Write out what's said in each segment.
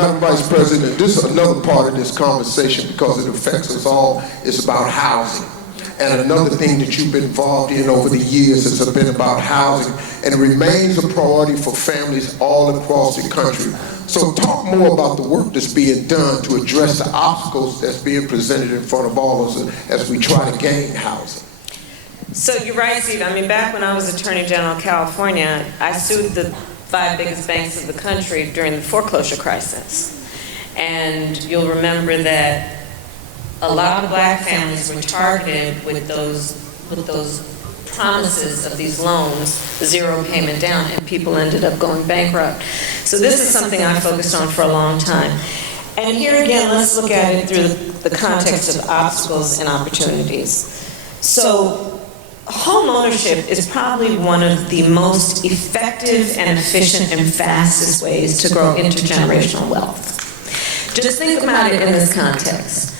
Madam Vice President, this is another part of this conversation because it affects us all. It's about housing. And another thing that you've been involved in over the years has been about housing, and it remains a priority for families all across the country. So talk more about the work that's being done to address the obstacles that's being presented in front of all of us as we try to gain housing. So you're right, Steve. I mean, back when I was Attorney General of California, I sued the 5 biggest banks of the country during the foreclosure crisis. And you'll remember that a lot of black families were targeted with those promises of these loans, zero payment down, and people ended up going bankrupt. So this is something I focused on for a long time. And here again, let's look at it through the context of obstacles and opportunities. So home ownership is probably one of the most effective and efficient and fastest ways to grow intergenerational wealth. Just think about it in this context.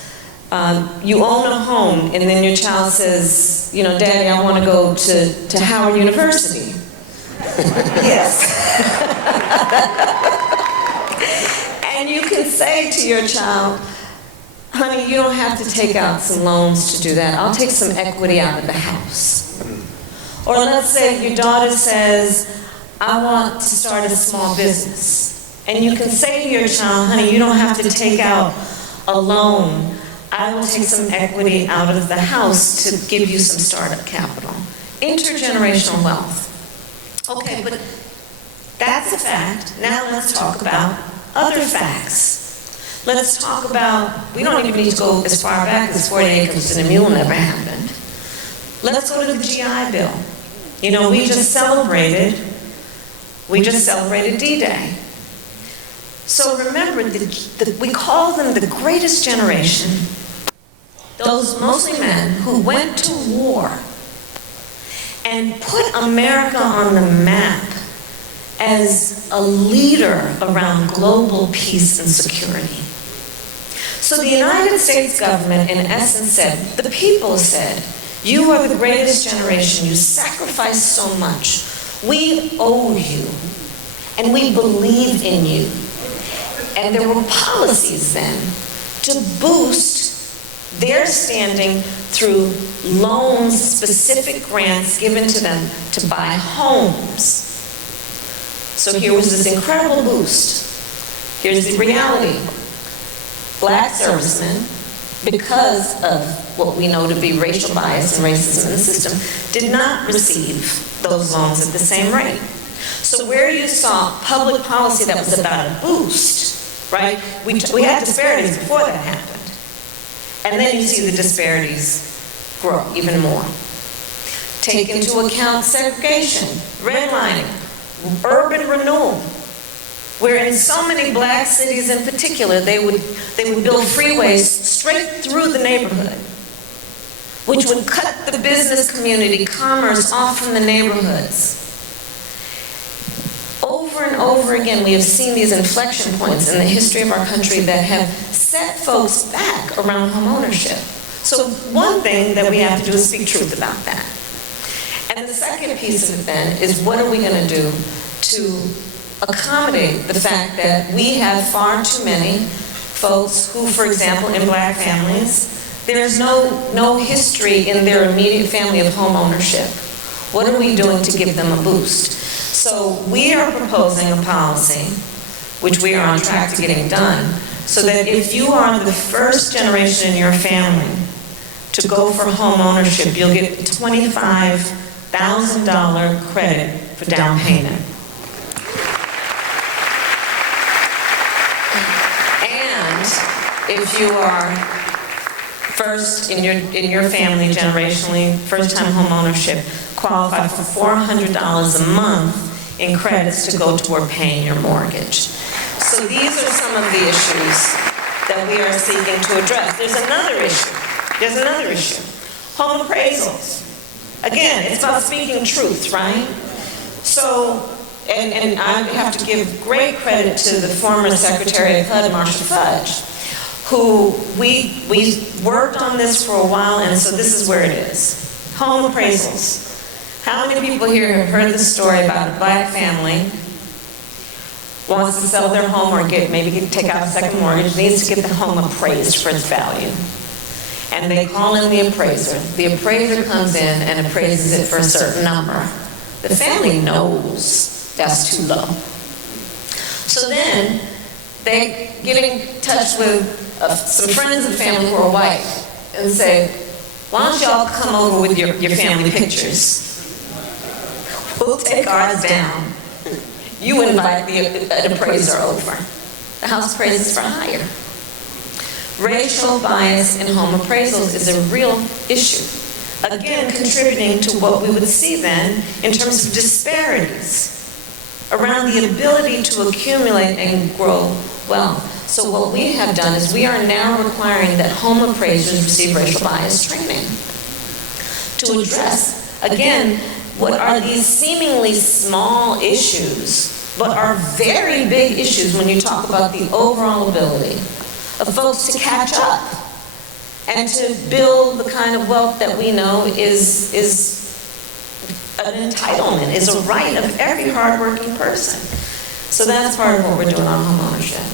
You own a home, and then your child says, you know, Daddy, I want to go to Howard University. Yes. And you can say to your child, honey, you don't have to take out some loans to do that. I'll take some equity out of the house. Or let's say your daughter says, I want to start a small business. And you can say to your child, honey, you don't have to take out a loan. I will take some equity out of the house to give you some startup capital. Intergenerational wealth. Okay, but that's a fact. Now let's talk about other facts. Let's talk about, we don't even need to go as far back as 40 acres and a mule never happened. Let's go to the GI Bill. You know, we just celebrated D-Day. So remember, we call them the greatest generation, those mostly men who went to war and put America on the map as a leader around global peace and security. So the United States government, in essence, said, the people said, you are the greatest generation, you sacrificed so much, we owe you, and we believe in you. And there were policies then to boost their standing through loans, specific grants given to them to buy homes. So here was this incredible boost. Here's the reality. Black servicemen, because of what we know to be racial bias and racism in the system, did not receive those loans at the same rate. So where you saw public policy that was about a boost, right? We had disparities before that happened. And then you see the disparities grow even more. Take into account segregation, redlining, urban renewal, where in so many black cities in particular, they would build freeways straight through the neighborhood, which would cut the business community, commerce off from the neighborhoods. Over and over again, we have seen these inflection points in the history of our country that have set folks back around homeownership. So one thing that we have to do is speak truth about that. And the second piece of it then is, what are we going to do to accommodate the fact that we have far too many folks who, for example, in black families, there's no history in their immediate family of home ownership. What are we doing to give them a boost? So we are proposing a policy, which we are on track to getting done, so that if you are the first generation in your family to go for home ownership, you'll get a $25,000 credit for down payment. And if you are first in your family generationally, first-time home ownership, qualify for $400 a month in credits to go toward paying your mortgage. So these are some of the issues that we are seeking to address. There's another issue. Home appraisals. Again, it's about speaking truth, right? So, and I have to give great credit to the former Secretary of HUD, Marcia Fudge, who we worked on this for a while, and so this is where it is. Home appraisals. How many people here have heard the story about a black family wants to sell their home or take out a second mortgage, needs to get the home appraised for its value. And they call in the appraiser. The appraiser comes in and appraises it for a certain number. The family knows that's too low. So then they get in touch with some friends of the family who are white and say, why don't y'all come over with your family pictures? We'll take ours down. You invite an appraiser over. The house appraises for higher. Racial bias in home appraisals is a real issue. Again, contributing to what we would see then in terms of disparities around the ability to accumulate and grow wealth. So what we have done is we are now requiring that home appraisers receive racial bias training to address, again, what are these seemingly small issues, but are very big issues when you talk about the overall ability of folks to catch up and to build the kind of wealth that we know is an entitlement, is a right of every hardworking person. So that's part of what we're doing on homeownership.